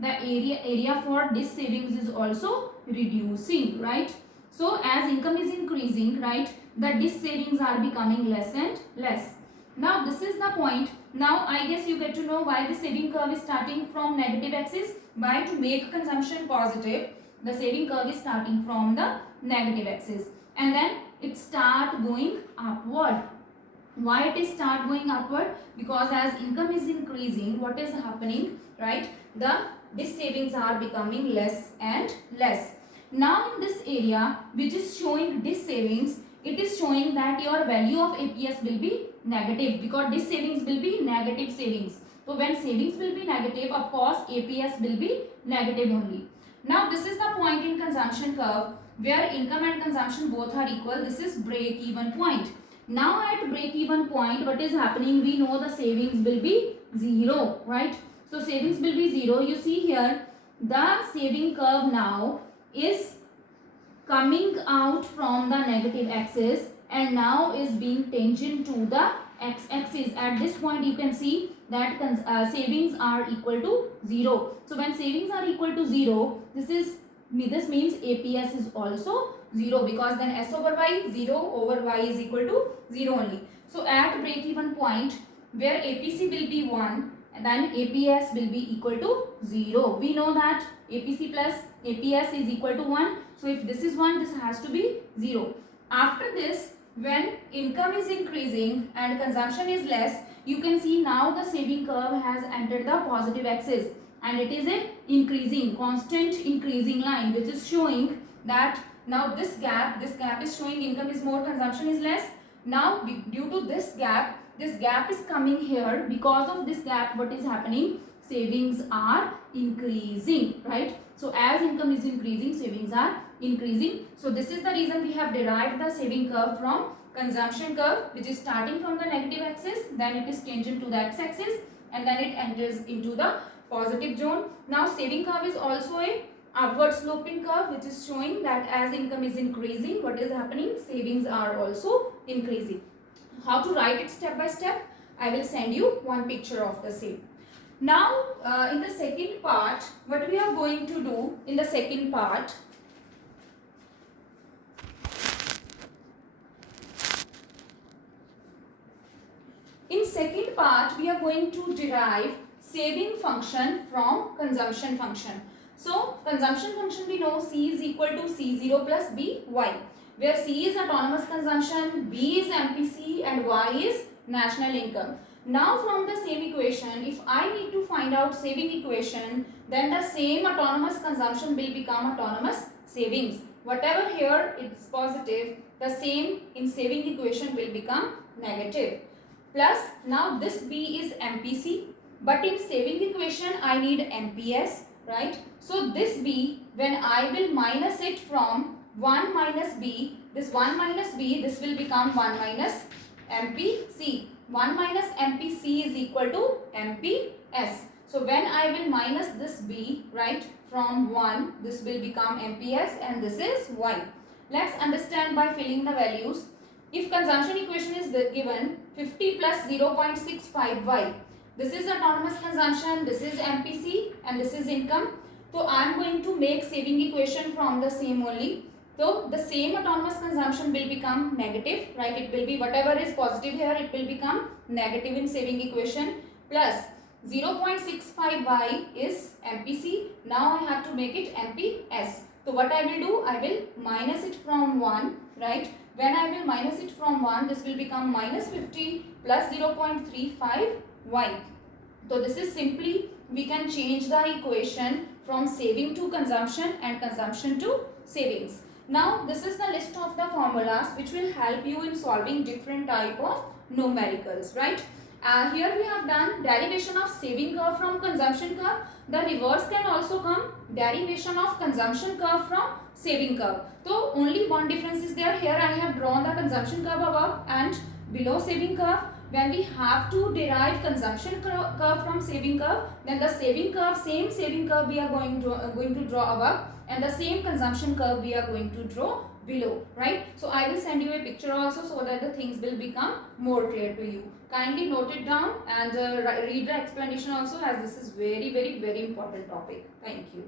the area for this savings is also reducing, right? So as income is increasing, right, the this savings are becoming less and less. Now this is the point. Now I guess you get to know why the saving curve is starting from negative axis. Why? To make consumption positive, the saving curve is starting from the negative axis and then it start going upward. Why it is start going upward? Because as income is increasing, what is happening, right? These savings are becoming less and less. Now in this area which is showing this savings, it is showing that your value of APS will be negative because this savings will be negative savings. So when savings will be negative, of course APS will be negative only. Now this is the point in consumption curve where income and consumption both are equal. This is break even point. Now at break even point, what is happening? We know the savings will be 0, right? So savings will be 0. You see here the saving curve now is coming out from the negative axis and now is being tangent to the x-axis. At this point you can see that savings are equal to 0. So when savings are equal to 0, this means APS is also 0 because then S over Y, 0 over Y is equal to 0 only. So at break even point where APC will be 1 and then APS will be equal to 0. We know that APC plus APS is equal to 1. So if this is 1, this has to be 0. After this, when income is increasing and consumption is less, you can see now the saving curve has entered the positive axis and it is a increasing, constant increasing line which is showing that now this gap is showing income is more, consumption is less. Now due to this gap is coming here. Because of this gap, what is happening? Savings are increasing, right? So as income is increasing, savings are increasing. So this is the reason we have derived the saving curve from consumption curve, which is starting from the negative axis, then it is tangent to the x-axis and then it enters into the positive zone. Now saving curve is also a upward sloping curve which is showing that as income is increasing, what is happening? Savings are also increasing. How to write it step by step? I will send you one picture of the same. Now in the second part, what we are going to do in the second part, we are going to derive saving function from consumption function. So consumption function we know C is equal to C0 plus BY, where C is autonomous consumption, B is MPC and Y is national income. Now from the same equation, if I need to find out saving equation, then the same autonomous consumption will become autonomous savings. Whatever here is positive, the same in saving equation will become negative. Plus now this B is MPC, but in saving equation I need MPS, right? So this B, when I will minus it from 1 minus B, this 1 minus B, this will become 1 minus MPC. 1 minus MPC is equal to MPS. So when I will minus this B, right, from 1, this will become MPS and this is Y. Let's understand by filling the values. If consumption equation is given 50 plus 0.65Y, this is autonomous consumption, this is MPC and this is income. So I am going to make saving equation from the same only. So the same autonomous consumption will become negative, right? It will be whatever is positive here, it will become negative in saving equation, plus 0.65Y is MPC. Now I have to make it MPS. So what I will do, I will minus it from 1, right? When I will minus it from 1, this will become minus 50 plus 0.35Y. So this is simply, we can change the equation from saving to consumption and consumption to savings. Now this is the list of the formulas which will help you in solving different type of numericals, right? Here we have done derivation of saving curve from consumption curve. The reverse can also come, derivation of consumption curve from saving curve. So only one difference is there. Here I have drawn the consumption curve above and below saving curve. when we have to derive consumption curve from saving curve, then the saving curve, same saving curve we are going to draw above, and the same consumption curve we are going to draw below, right? So I will send you a picture also so that the things will become more clear to you. Kindly note it down and read the explanation also, as this is very important topic. Thank you.